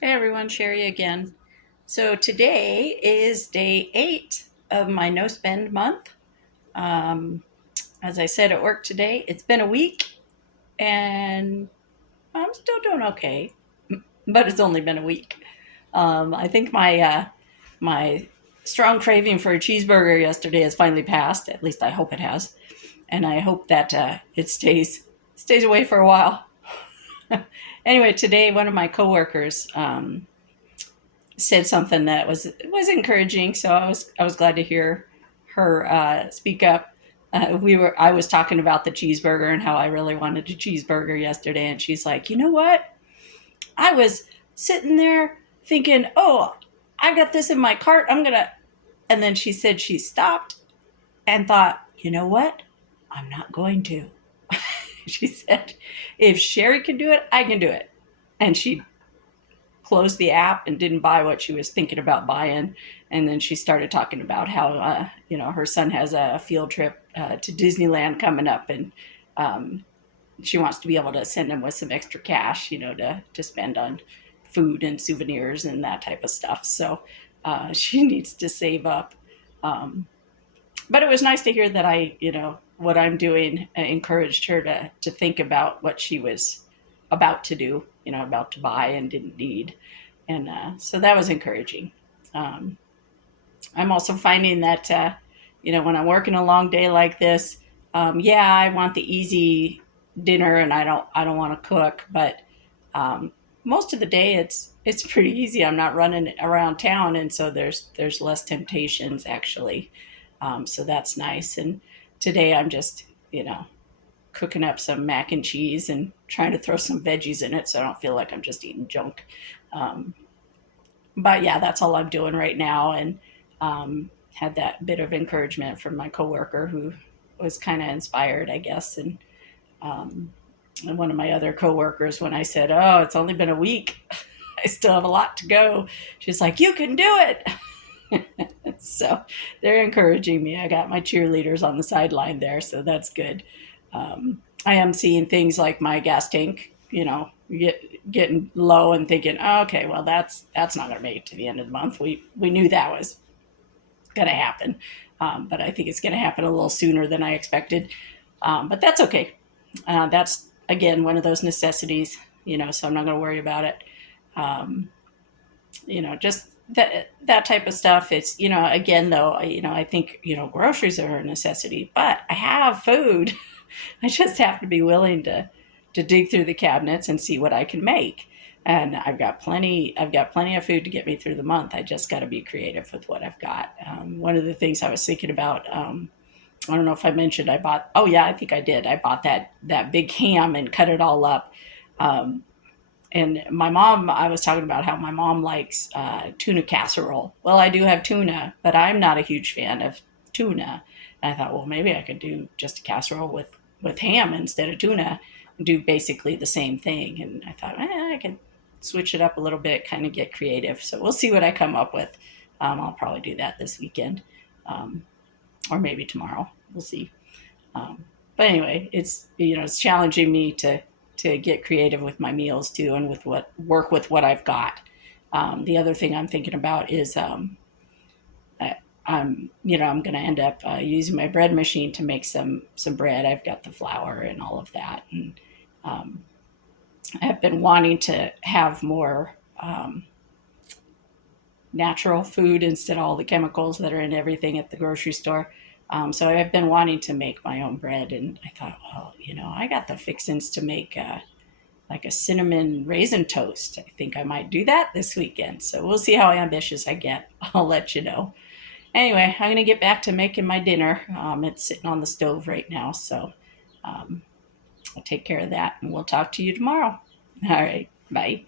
Hey everyone, Cheri again. So today is day 8 of my no spend month. Um, as I said at work today, it's been a week and I'm still doing okay, but it's only been a week. I think my strong craving for a cheeseburger yesterday has finally passed. At least I hope it has, and I hope that it stays away for a while. Anyway, today one of my coworkers said something that was encouraging. So I was glad to hear her speak up. I was talking about the cheeseburger and how I really wanted a cheeseburger yesterday, and she's like, you know what? I was sitting there thinking, oh, I've got this in my cart. I'm gonna. And then she said she stopped and thought, you know what? I'm not going to. She said, if Cheri can do it, I can do it. And she closed the app and didn't buy what she was thinking about buying. And then she started talking about how, her son has a field trip to Disneyland coming up, and um, she wants to be able to send him with some extra cash, to spend on food and souvenirs and that type of stuff. So she needs to save up. Um, but it was nice to hear that what I'm doing encouraged her to think about what she was about to do, about to buy and didn't need. And so that was encouraging. Um, I'm also finding that, when I'm working a long day like this, yeah, I want the easy dinner and I don't want to cook, but um, most of the day it's pretty easy. I'm not running around town, and so there's less temptations actually. So that's nice. And today I'm just cooking up some mac and cheese and trying to throw some veggies in it so I don't feel like I'm just eating junk. Um, but yeah, that's all I'm doing right now. And had that bit of encouragement from my coworker who was kind of inspired, I guess. Um, and one of my other coworkers, when I said, "Oh, it's only been a week, I still have a lot to go," she's like, "You can do it." So they're encouraging me. I got my cheerleaders on the sideline there, so that's good. I am seeing things like my gas tank, getting low and thinking, oh, okay, well that's not going to make it to the end of the month. We knew that was going to happen, but I think it's going to happen a little sooner than I expected. But that's okay. That's again one of those necessities, so I'm not going to worry about it. Um, just that type of stuff. It's again though, I think groceries are a necessity, but I have food. I just have to be willing to dig through the cabinets and see what I can make. And I've got plenty of food to get me through the month. I just got to be creative with what I've got. One of the things I was thinking about, I don't know if I mentioned, I bought. Oh yeah, I think I did. I bought that big ham and cut it all up. Um, and my mom, I was talking about how my mom likes tuna casserole. Well, I do have tuna, but I'm not a huge fan of tuna. And I thought, well, maybe I could do just a casserole with ham instead of tuna and do basically the same thing. And I thought, I can switch it up a little bit, kind of get creative. So we'll see what I come up with. I'll probably do that this weekend, um, or maybe tomorrow. We'll see. Um, but anyway, it's challenging me to get creative with my meals too, and work with what I've got. The other thing I'm thinking about is I'm going to end up using my bread machine to make some bread. I've got the flour and all of that, and um, I've been wanting to have more natural food instead of all the chemicals that are in everything at the grocery store. So I've been wanting to make my own bread, and I thought, well, I got the fixins to make like a cinnamon raisin toast. I think I might do that this weekend. So we'll see how ambitious I get. I'll let you know. Anyway, I'm going to get back to making my dinner. It's sitting on the stove right now. So um, I'll take care of that, and we'll talk to you tomorrow. All right. Bye.